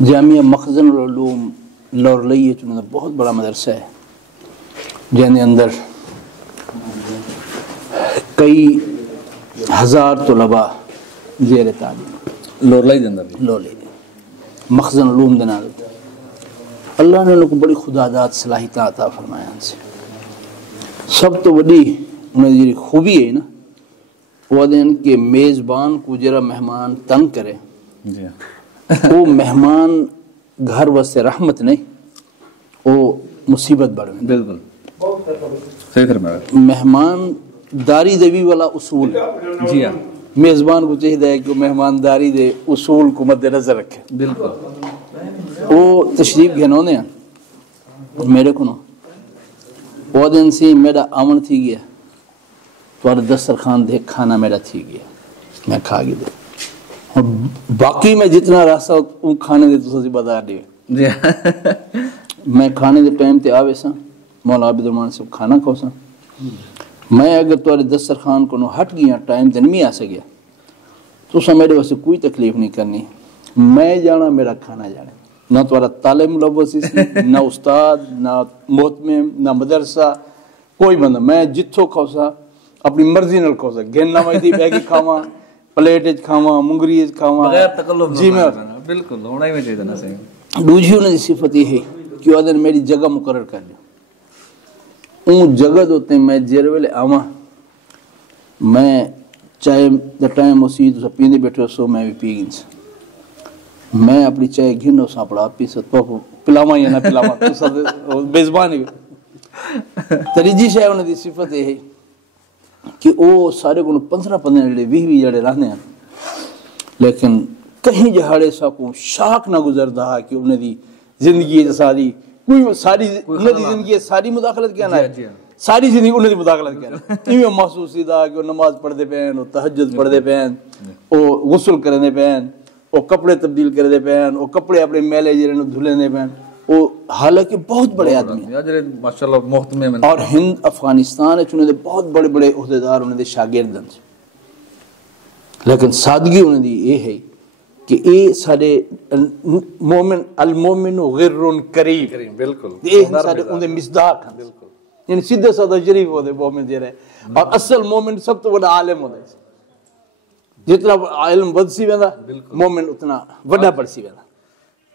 جامعہ مخزن العلوم لورلئی بہت بڑا مدرسہ ہے جن اندر کئی ہزار طلباء زیر تعلیم لورلئی مخزن علوم دے اللہ نے انہوں کو بڑی خدادات صلاحیتیں عطا فرمایا ان سے سب تو بڑی انہیں جی خوبی ہے نا وہ دن کہ میزبان کو جرا مہمان تنگ کرے وہ مہمان گھر واسطے رحمت نہیں وہ مصیبت بڑھ گئی بالکل صحیح فرمایا مہمان داری دیوی والا اصول جی ہاں میزبان کو چاہیے کہ وہ مہمانداری دے اصول کو مد نظر رکھے بالکل وہ تشریف گھنونے ہیں میرے کو وہ دن سے میرا آمن تھی گیا تو دسترخوان دے کھانا میرا تھی گیا میں کھا گیا دے باقی میں جتنا راستہ وہ کھانے دے تو سزی بازار دے میں کھانے دے ٹائم تے آوے سا مولا عبد الرحمن سے کھانا کھو سا میں اگر تو دسترخوان کو ہٹ گیا ٹائم تے نہیں آ سکیا تو سا میرے واسطے کوئی تکلیف نہیں کرنی میں جانا میرا کھانا جانا نہ تو طالب ملوث نہ استاد نہ محتمم نہ مدرسہ کوئی بندہ میں جتھوں کھو سا اپنی مرضی نال کھو سا گھننا میں دی بیگی کھاواں پلیٹ وچ کھاواں منگری وچ کھاواں بغیر تکلف جی میں بالکل ہونا ہی چاہیے نا صحیح دوسری انہوں کی صفت یہ ہے کہ وہ میری جگہ مقرر کر لیں اون جگہ دوتے میں جیر ویلے آواں میں چائے دا ٹائم اسی تو پیندے بیٹھے سو میں بھی پی گئی سا میں اپنی چائے گھنو سا پڑا پی سکتا پلاواں یا نہ پلاواں تو سب بیزبان ہی تریجی شاہ انہوں کی صفت یہ ہے کہ وہ سارے کو 15 جڑے 20 جڑے رہنے ہیں لیکن کہیں جہاڑے سا کو شاک نہ گزردا ہے کہ انہیں دی زندگی ساری کوئی ساری انہیں دی زندگی ساری مداخلت کیا نہ ہے ساری زندگی انہیں دی مداخلت کیا ہے یہ محسوس دا کہ وہ نماز پڑھ دے پہن وہ تہجد پڑھ دے پہن وہ غسل کرنے پہن وہ کپڑے تبدیل کر دے پہن وہ کپڑے اپنے میلے جرے دھلے دے پہن وہ حالانکہ بہت بڑے آدمی ہیں ماشاءاللہ محتمم اور ہند افغانستان انہیں دے بہت بڑے بڑے عہدیدار انہیں دے شاگردن لیکن سادگی انہیں دی یہ ہے کہ یہ سارے مومن المومن غر کریم بالکل یہ سارے انہیں دے مصداق ہیں یعنی سیدھے سادہ شریف ہوتے مومن دے رہے اور اصل مومن سب تو بڑا عالم ہوتا ہے جتنا علم ود سی ویندہ مومن اتنا بڑا پڑ سی ویندہ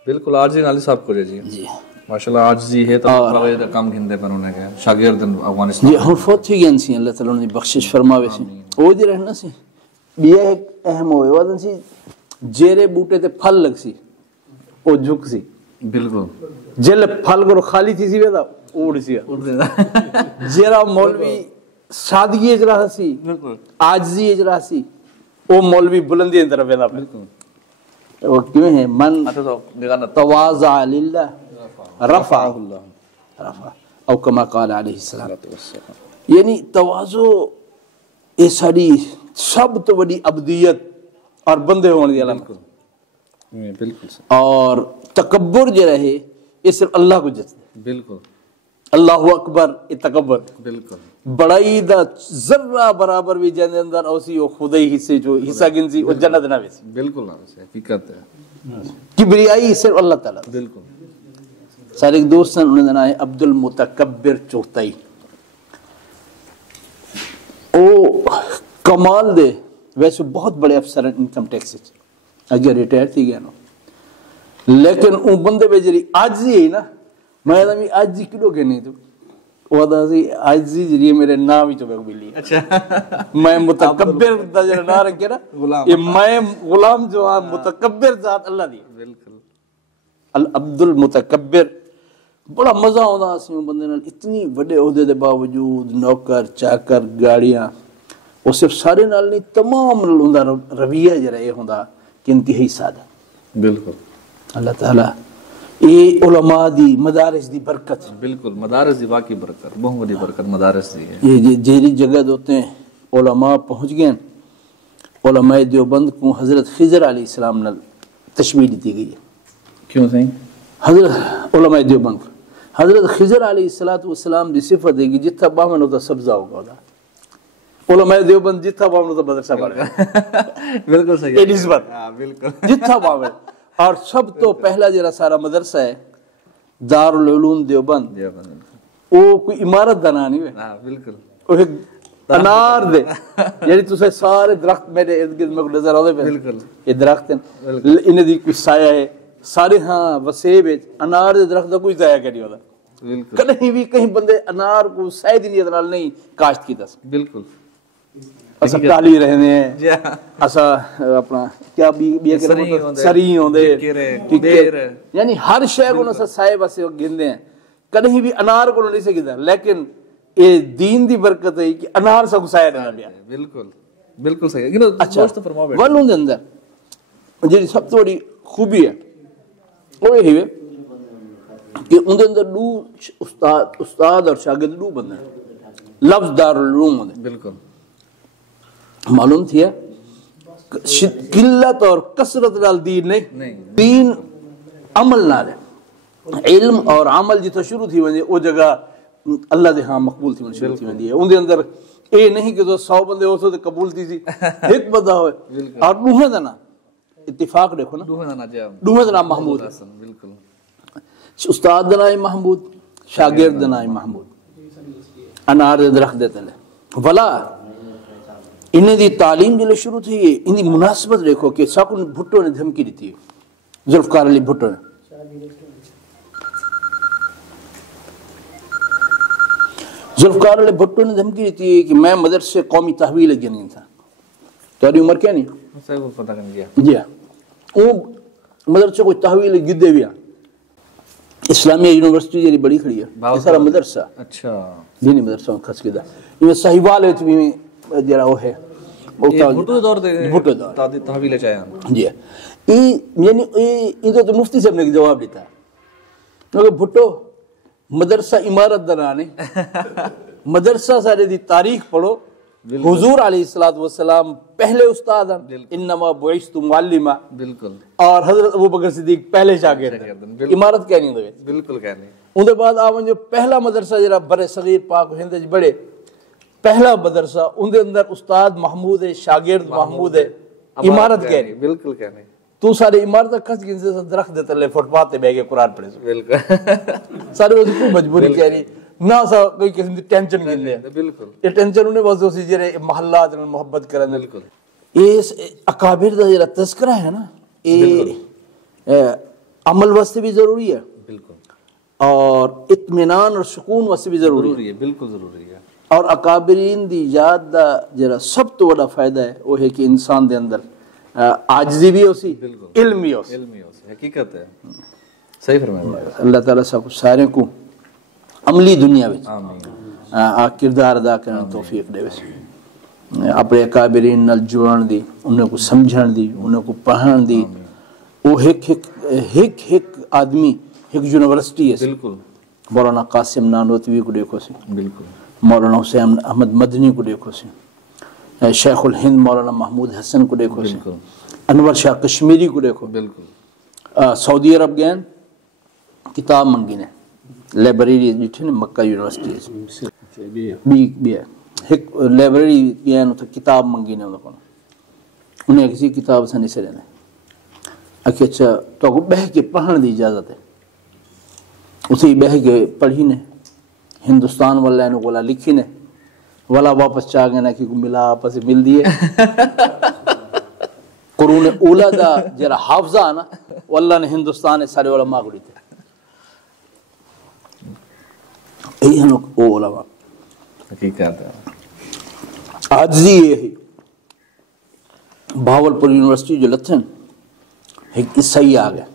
بالکل آج نالی صاحب کو جی ماشاءاللہ آج جی ہے تو بغیر کام گھندے پر انہیں گئے شاگردن افغانستان جی ہم فوت تھی گئے سی اللہ تعالیٰ نے بخشش فرماوے سی وہ جی رہنا سی یہ ایک اہم ہوئے وادن سی جیرے بوٹے تے پھل لگ سی وہ جھک سی بالکل جیلے پھل کرو خالی تھی سی ویدہ اوڑ سی جیرہ مولوی سادگی اجرا سی آجزی اجرا سی وہ مولوی بلندی اندر ویدہ بالکل وہ کیوں ہے من تواضع للہ رفع اللہ او کما قال علیہ السلام یعنی تواضع یہ ساری سب تو بڑی عبدیت اور بندے ہونے دی علامت اور تکبر جو رہے یہ صرف اللہ کو جتنے بالکل اللہ اکبر یہ تکبر بالکل بڑائی دا ذرہ برابر بھی جن اندر اوسی وہ خدای حصے جو حصہ گنسی وہ جنت نہ ویسی بالکل نہ ویسی حقیقت ہے کبریائی صرف اللہ تعالیٰ بالکل سارے ایک دوست ہیں انہوں نے نام ہے عبد المتکبر چوہتائی وہ کمال دے ویسے بہت بڑے افسر ہیں انکم ٹیکس اگر ریٹائر تھی گیا نا لیکن ان بندے پہ جری آجزی ہے نا میں دمی آجزی کلو کے نہیں تو وہ دا سی آجزی جری میرے نام ہی تو میں ملی میں متکبر دا جرا نہ رکھے نا یہ میں غلام جو ہاں متکبر ذات اللہ دی بالکل عبد المتکبر بڑا مزہ ہوتا سی ان بندے نال اتنی بڑے عہدے دے باوجود نوکر چاکر گاڑیاں وہ صرف سارے نال نہیں تمام نال ہوندا رویہ جڑا یہ ہوندا کہ انتہائی سادہ بالکل اللہ تعالیٰ یہ علماء دی مدارس دی برکت بالکل مدارس دی واقعی برکت بہت بڑی برکت مدارس دی ہے یہ جیری جگہ دوتے ہیں علماء پہنچ گئے علماء دیوبند کو حضرت خضر علیہ السلام نے تشبیہ دی گئی ہے کیوں صحیح حضرت علماء دیوبند حضرت خضر علیہ السلام دی صفت ہے کہ جتھا باہمن ہوتا سبزہ ہوگا ہوتا علماء دیوبند جتھا باہمن ہوتا مدرسہ پڑھ گیا بالکل صحیح یہ نسبت بالکل جتھا باہمن اور سب تو پہلا جڑا سارا مدرسہ ہے دارالعلوم دیوبند، وہ کوئی عمارت دا نام نہیں ہے، ہاں بالکل وہ ایک انار دے یعنی تسے سارے درخت میرے ارد گرد میں نظر آتے پہ بالکل یہ درخت ہیں انہیں دی کوئی سایہ ہے سارے ہاں وسیب ہے انار دے درخت دا کوئی ضائع کری ہوتا بالکل کہیں بھی کہیں بندے انار کو سائے دی نیت نال نہیں کاشت کی دس بالکل اسا ٹالی رہنے ہیں اسا اپنا کیا بھی سری ہوندے یعنی ہر شے کو اسا سائے بسے گندے ہیں کہیں بھی انار کو نہیں سے گندے لیکن یہ دین دی برکت ہے کہ انار سا گسائے رہنا لیا بالکل بالکل صحیح اچھا ون دے اندر جی سب تو بڑی خوبی ہے وہ یہ ہے کہ ان دے اندر دو استاد اور شاگرد دو بندے ہیں لفظ دارالعلوم ہوندے بالکل معلوم تھی ہے قلت اور کثرت نال دین نہیں دین عمل نال ہے علم اور عمل جتنا شروع تھی وجہ وہ جگہ اللہ دے ہاں مقبول تھی شروع تھی وجہ ان دے اندر اے نہیں کہ تو 100 بندے ہو تو قبول تھی سی ایک بندہ ہوئے اور دوہے دا نا اتفاق دیکھو نا دوہے دا نام محمود بالکل استاد دا نام محمود شاگرد دا نام محمود انار دے درخت دے تلے ولا انہیں دی تعلیم جلے شروع تھی ان دی مناسبت دیکھو کہ ساکن بھٹو نے دھمکی دی تھی ذوالفقار علی بھٹو نے ذوالفقار علی بھٹو نے دھمکی دی تھی کہ میں مدرسے قومی تحویل جنین تھا تمہاری عمر کیا نہیں صحیح وہ پتہ کرنے گیا جی وہ مدرسے کو تحویل گدے بھی اسلامیہ یونیورسٹی جی بڑی کھڑی ہے یہ سارا مدرسہ اچھا دینی مدرسہ کھس گدا یہ صحیحوال وچ بھی جڑا وہ ہے بھٹو دور دے بھٹو دور تحویل چاہیا جی یعنی یہ تو مفتی صاحب نے جواب دیتا ہے کیونکہ بھٹو مدرسہ عمارت دا نام نہیں مدرسہ سارے دی تاریخ پڑھو حضور علیہ الصلوۃ والسلام پہلے استاد ہیں انما بعثت معلما بالکل اور حضرت ابوبکر صدیق پہلے شاگرد عمارت کہنی ہوندے بالکل کہنی اون دے بعد آون جو پہلا مدرسہ جڑا برے صغیر پاک ہند وچ بڑے پہلا مدرسہ ان دے اندر استاد محمود ہے شاگرد محمود ہے عمارت کہنی بالکل کہنی تو سارے عمارت کھس گئے سے درخت دے تلے فٹ پاتھ تے بیٹھ کے قرآن پڑھے بالکل سارے وہ کوئی مجبوری کہہ رہی نہ سا کوئی قسم دی ٹینشن گندے بالکل یہ ٹینشن انہیں بس اسی جڑے محلات میں محبت کرن بالکل اس اکابر دا جڑا تذکرہ ہے نا یہ عمل واسطے بھی ضروری ہے بالکل اور اطمینان اور سکون واسطے بھی ضروری ہے بالکل ضروری ہے اور اکابرین دی یاد دا جڑا سب تو بڑا فائدہ ہے وہ ہے کہ انسان دے اندر عاجزی بھی ہو سی علم بھی ہو سی حقیقت ہے صحیح فرمایا اللہ تعالیٰ سب سارے کو عملی دنیا وچ کردار ادا کرنے توفیق دے وچ اپنے اکابرین نال جڑن دی انہاں کو سمجھن دی انہاں کو پڑھن دی وہ ایک آدمی ایک یونیورسٹی ہے بالکل مولانا قاسم نانوتوی کو دیکھو سی بالکل مولانا حسین احمد مدنی کو دیکھو سی شیخ الہند مولانا محمود حسن کو دیکھو سی انور شاہ کشمیری کو دیکھو بالکل سعودی عرب گئے کتاب منگی نے لائبریری جتنے مکہ یونیورسٹی بھی ہے ایک لائبریری گئے تو کتاب منگی نے انہیں کسی کتاب سے نہیں سے رہنے اکھے اچھا تو بہ کے پڑھنے دی اجازت ہے اسی بہ کے پڑھی نے ہندوستان والا نے بولا لکھی نے والا واپس چاہ گئے نا کہ ملا آپس مل دیے قرون اولا دا جرا حافظہ نا وہ اللہ نے ہندوستان سارے علماء کو دیتے یہی ہم لوگ او علماء حقیقت ہے عاجزی یہ ہے بھاولپور یونیورسٹی جو لتھن ایک عیسائی آ گیا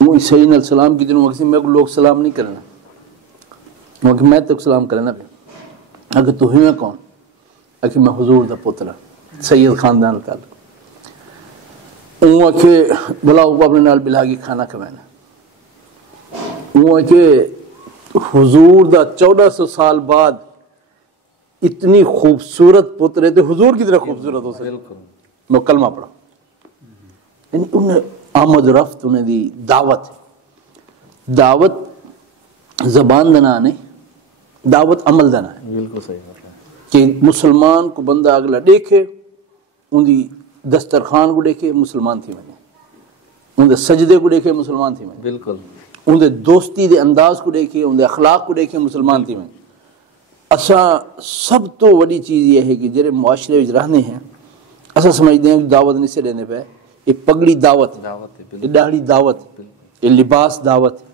وہ عیسائی نے سلام کی دنوں وقت میں کو لوگ سلام نہیں کرنا کیونکہ میں تو سلام کرنا پہ اگر تو ہی میں کون اگر میں حضور دا پوترا سید خاندان تعلق وہ کہ بلا اپنے نال بلاگی کھانا کھوانا وہ کہ حضور دا 1400 سال بعد اتنی خوبصورت پترے تھے حضور کی طرح خوبصورت ہو سکے میں کلمہ پڑھا یعنی انہیں آمد رفت انہیں دی دعوت زبان دنا نہیں دعوت عمل دنا ہے بالکل صحیح کہ مسلمان کو بندہ اگلا دیکھے ان دی دسترخوان کو دیکھے مسلمان تھی میں اندر سجدے کو دیکھے مسلمان تھی میں، بالکل اندر دوستی دے انداز کو دیکھے، اندر اخلاق کو دیکھے مسلمان تھی میں۔ اساں سب تو بڑی چیز یہ ہے کہ جڑے معاشرے وچ رہنے ہیں اساں سمجھتے ہیں کہ دعوت نہیں سے دینے پہ، یہ پگڑی دعوت ہے، یہ داڑھی دعوت ہے، یہ لباس دعوت ہے،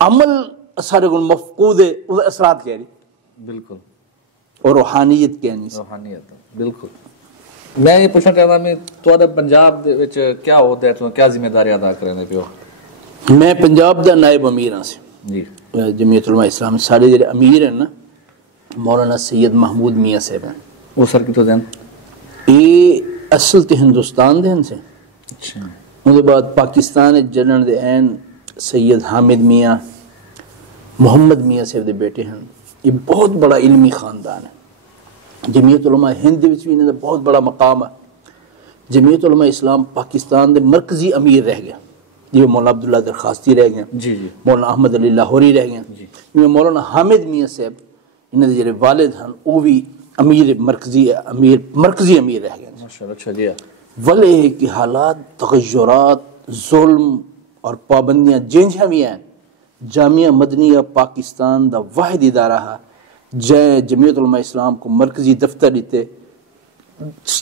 عمل سارے کو مفقود ہے، اس اثرات کہہ رہی بالکل، اور روحانیت کہنی سی۔ روحانیت بالکل۔ میں یہ پوچھنا چاہتا میں تھوڑا پنجاب دے وچ کیا ہوتا ہے، تو کیا ذمہ داری ادا کرنے پیو؟ میں پنجاب دا نائب امیر ہاں سے جی، جمعیت علماء اسلام، سارے جڑے امیر ہیں نا مولانا سید محمود میاں صاحب ہیں، وہ سر کتوں دین؟ یہ اصل تے ہندوستان دے ہیں سے، اچھا، ان کے بعد پاکستان جنرل دے این سید حامد میاں محمد میاں صاحب دے بیٹے ہیں۔ یہ بہت بڑا علمی خاندان ہے۔ جمعیت علماء ہند وچ بھی انہاں دا بہت بڑا مقام ہے۔ جمعیت علماء اسلام پاکستان دے مرکزی امیر رہ گئے، جی مولانا عبداللہ درخواستی رہ گئے، جی جی مولانا احمد علی لاہوری رہ گئے، جی مولانا حامد میاں صاحب انہاں دے جڑے والد ہیں وہ بھی امیر مرکزی امیر رہ گئے۔ ماشاءاللہ، اچھا جی، ولے کہ حالات تغیرات ظلم اور پابندیاں جنجھا بھی ہیں، جامعہ مدنیہ پاکستان دا واحد ادارہ ہے جے جمعیت علماء اسلام کو مرکزی دفتر دیتے،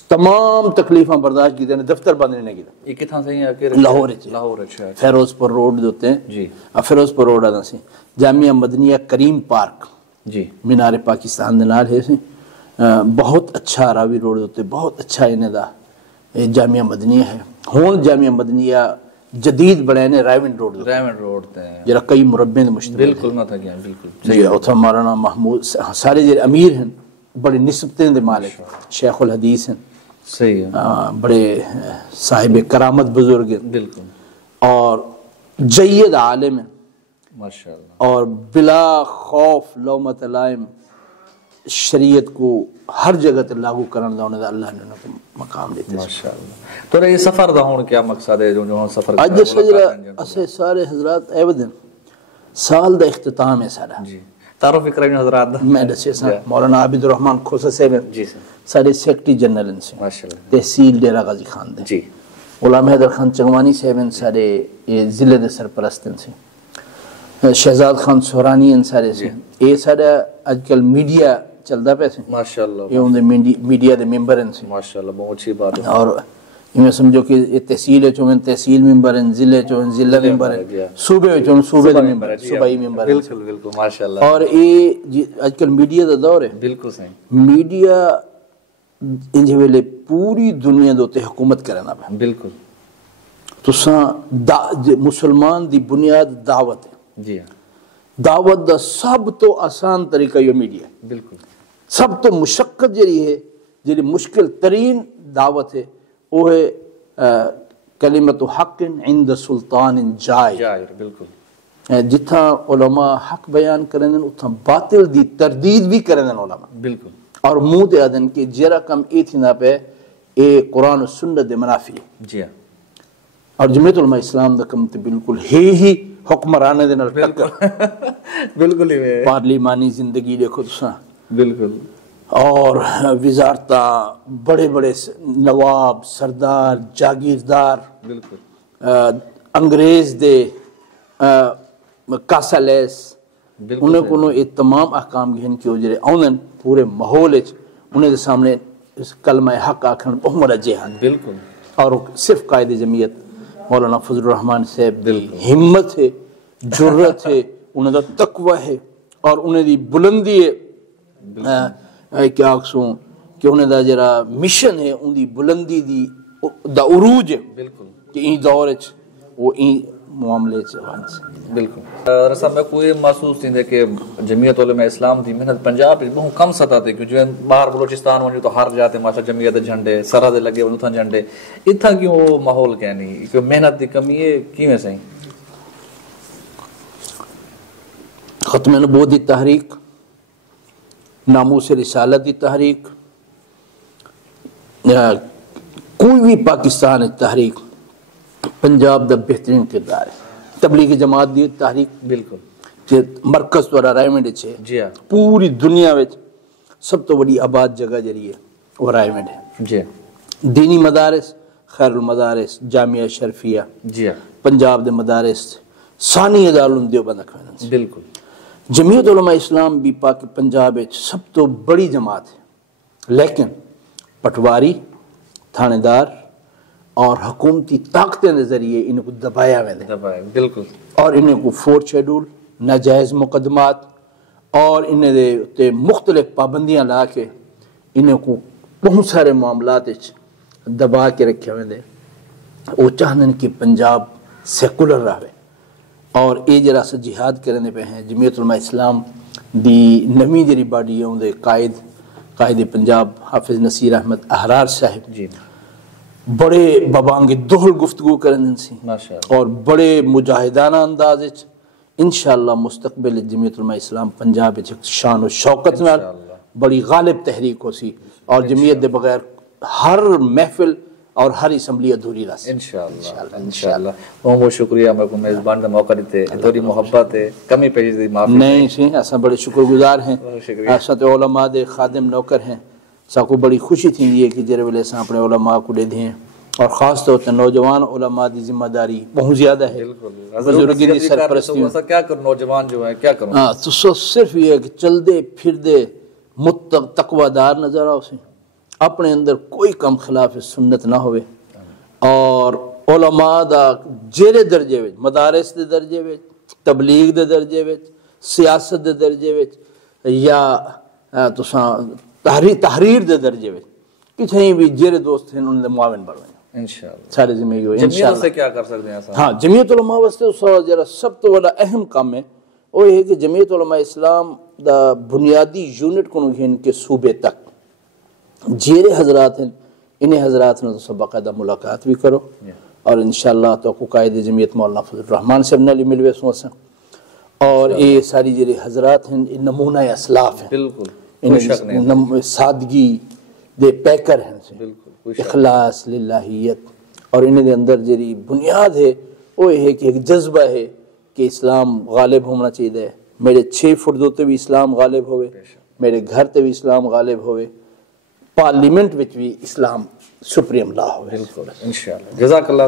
تمام تکلیفاں برداشت کی نے، دفتر بند نہیں کیتا۔ یہ کتھاں سے ہے کہ لاہور لاہور؟ اچھا فیروز پور روڈ دوتے ہیں جی، فیروز پور روڈ آدھا سی جامعہ مدنیہ کریم پارک جی، مینار پاکستان دے نال ہے سی، بہت اچھا راوی روڈ دوتے، بہت اچھا انہیں دا جامعہ مدنیہ ہے۔ ہون جامعہ مدنیہ جدید بڑے نے رائیونڈ روڈ ریمنڈ روڈ تے جرا کئی مربے دے مشتمل بالکل نہ تھا گیا، بالکل جی اتھا مولانا محمود سارے جڑے امیر ہیں بڑے نسبتیں دے مالک، شیخ الحدیث ہیں، صحیح ہے، بڑے صاحب کرامت بزرگ ہیں، بالکل، اور جید عالم ہیں، ماشاءاللہ، اور بلا خوف لومت لائم شریعت کو ہر جگہ تے لاگو کرن دا انہاں دا اللہ نے انہاں کو مقام دیتے۔ ماشاءاللہ۔ تو یہ سفر دا ہون کیا مقصد ہے جو سفر اج دا سجرہ اسے سارے حضرات ایودن سال دا اختتام ہے سارا جی، تعارف اکرام حضرات دا میں دسے سا مولانا عابد الرحمن کھوسا صاحب ہیں، جی سر، سارے سیکٹری جنرل ہیں سے ماشاءاللہ، تحصیل ڈیرہ غازی خان دے، جی، غلام حیدر خان چنگوانی صاحب ہیں سارے یہ ضلع دے سرپرست ہیں سے، شہزاد خان سورانی ہیں سارے سے، یہ سارا اج کل میڈیا چلدا پہ سے، ماشاءاللہ، یہ ان دے میڈیا دے ممبر ہیں سے، ماشاءاللہ، بہت اچھی بات ہے، اور یہ سمجھو کہ یہ تحصیل ہے چون تحصیل ممبر ہیں، ضلع چون ضلع ممبر ہیں، صوبے چون صوبے دے ممبر ہیں، صوبائی ممبر ہیں، بالکل بالکل، ماشاءاللہ، اور یہ اج کل میڈیا دا دور ہے، بالکل صحیح، میڈیا انجھے ویلے پوری دنیا دوتے حکومت کرنا پہ، بالکل، تساں مسلمان دی بنیاد دعوت ہے، جی، دعوت دا سب تو آسان طریقہ یہ میڈیا ہے، بالکل، سب تو مشقت جڑی ہے جڑی مشکل ترین دعوت ہے وہ ہے کلمت حق عند سلطان جائر، جائر، بالکل، جتھا علماء حق بیان کریں اتھا باطل دی تردید بھی کریں علماء، بالکل، اور منہ دے آدن کہ جرا کم اے تھی نہ پہ اے قرآن و سنت دے منافی ہے، جی، اور جمعیت علماء اسلام دا کم تے بالکل ہی حکمرانے دے نال ٹکر، بالکل ہی ہے، پارلیمانی زندگی دیکھو تساں، بالکل، اور وزارتاں بڑے بڑے نواب سردار جاگیردار، بالکل، انگریز دے کاسا لیس، بالکل، انہیں کو یہ تمام احکام گھن کے جڑے آؤں پورے ماحول انہیں دے سامنے کلمہ حق آکھن بہت بڑا جہاد، بالکل، اور صرف قائد جمعیت مولانا فضل الرحمن صاحب دی ہمت ہے، جرت ہے، انہیں دا تقوی ہے، اور انہیں دی بلندی ہے، کیا اکسوں کہ انہیں دا جرا مشن ہے ان دی بلندی دی دا عروج ہے، بالکل، کہ این دور وہ این معاملے سے بالکل۔ رسا میں کوئی محسوس تھی کہ جمعیت علماء اسلام دی محنت پنجاب بہت کم سطح تے، کیونکہ باہر بلوچستان ونجو تو ہر جاتے ماشاء جمعیت دے جھنڈے سرحد لگے ون اتھا جھنڈے، اتھا کیوں وہ ماحول کیا نہیں، کیوں محنت دی کمی ہے کیویں صحیح؟ ختم نبوت دی تحریک، ناموس رسالت دی تحریک، کوئی بھی پاکستان تحریک پنجاب دا بہترین کردار ہے، تبلیغ جماعت دی تحریک بالکل، کہ مرکز تو رائے چھے، جی ہاں، پوری دنیا میں سب تو بڑی آباد جگہ جڑی ہے وہ رائے ہے، جی، دینی مدارس خیر المدارس جامعہ شرفیہ جی ہاں پنجاب دے مدارس ثانی دارالعلوم دیوبند اکھویں بالکل جمعیت علماء اسلام بھی پاک پنجاب وچ سب تو بڑی جماعت ہے لیکن پٹواری تھانے دار اور حکومتی طاقتیں دے ذریعے انہیں کو دبایا ویندے بالکل اور انہیں کو فورتھ شیڈول ناجائز مقدمات اور انہیں دے مختلف پابندیاں لا کے انہیں کو بہت سارے معاملات دبا کے رکھے ہوئے وہ چاہتے کہ پنجاب سیکولر رہے اور یہ جرا سا جہاد کرنے پہ ہیں جمعیت علماء اسلام دی نویں جری باڈی ہے اندر قائد پنجاب حافظ نصیر احمد احرار صاحب جی بڑے ببانگ دہل گفتگو کرن سی ماشاءاللہ اور بڑے مجاہدانہ انداز انشاءاللہ مستقبل جمعیت علماء اسلام پنجاب شان و شوکت نال بڑی غالب تحریک ہو سی اور جمعیت دے بغیر ہر محفل اور ہر اسمبلی ادھوری رہ سی انشاءاللہ بہت شکریہ میں کو میزبان کا موقع دیتے تھوڑی محبت ہے کمی پیش دی معافی نہیں سی ایسا بڑے شکر گزار ہیں ایسا تو علماء دے خادم نوکر ہیں ساکو بڑی خوشی تھی یہ کہ جرے ویلے سا اپنے علماء کو دے دیں اور خاص طور پر نوجوان علماء دی ذمہ داری بہت زیادہ ہے بزرگی دی سرپرستی کیا کروں نوجوان جو ہیں کیا کروں تو صرف یہ ہے کہ چل دے پھر دے تقوی دار نظر آؤ سے اپنے اندر کوئی کم خلاف سنت نہ ہوئے اور علماء دا جیرے درجے وچ مدارس دے درجے وچ تبلیغ دے درجے وچ سیاست دے درجے وچ یا تحریر دے درجے وچ کتھیں بھی جیرے دوست ہیں انہوں نے معاون بڑھویں انشاءاللہ سارے زندگی ہوئے جمعیت سے کیا کر سکتے ہیں ہاں جمعیت علماء واسطے سب تو بڑا اہم کام ہے وہ یہ کہ جمعیت علماء اسلام دا بنیادی یونٹ کو گھن کے صوبے تک جیرے حضرات ہیں انہیں حضرات نے تو باقاعدہ ملاقات بھی کرو اور انشاءاللہ تو کو قائد جمعیت مولانا فضل الرحمان سے نلی ملوے سوسا اور یہ ساری جیرے حضرات ہیں نمونہ اسلاف ہیں بالکل سادگی دے پیکر ہیں اخلاص للہیت اور انہیں دے اندر جیری بنیاد ہے وہ یہ ہے کہ ایک جذبہ ہے کہ اسلام غالب ہونا چاہیے میرے 6 فردوں تے بھی اسلام غالب ہوئے میرے گھر تے بھی اسلام غالب ہوئے پارلیمنٹ وچ بھی اسلام سپریم لا ہوئے بالکل انشاءاللہ جزاک اللہ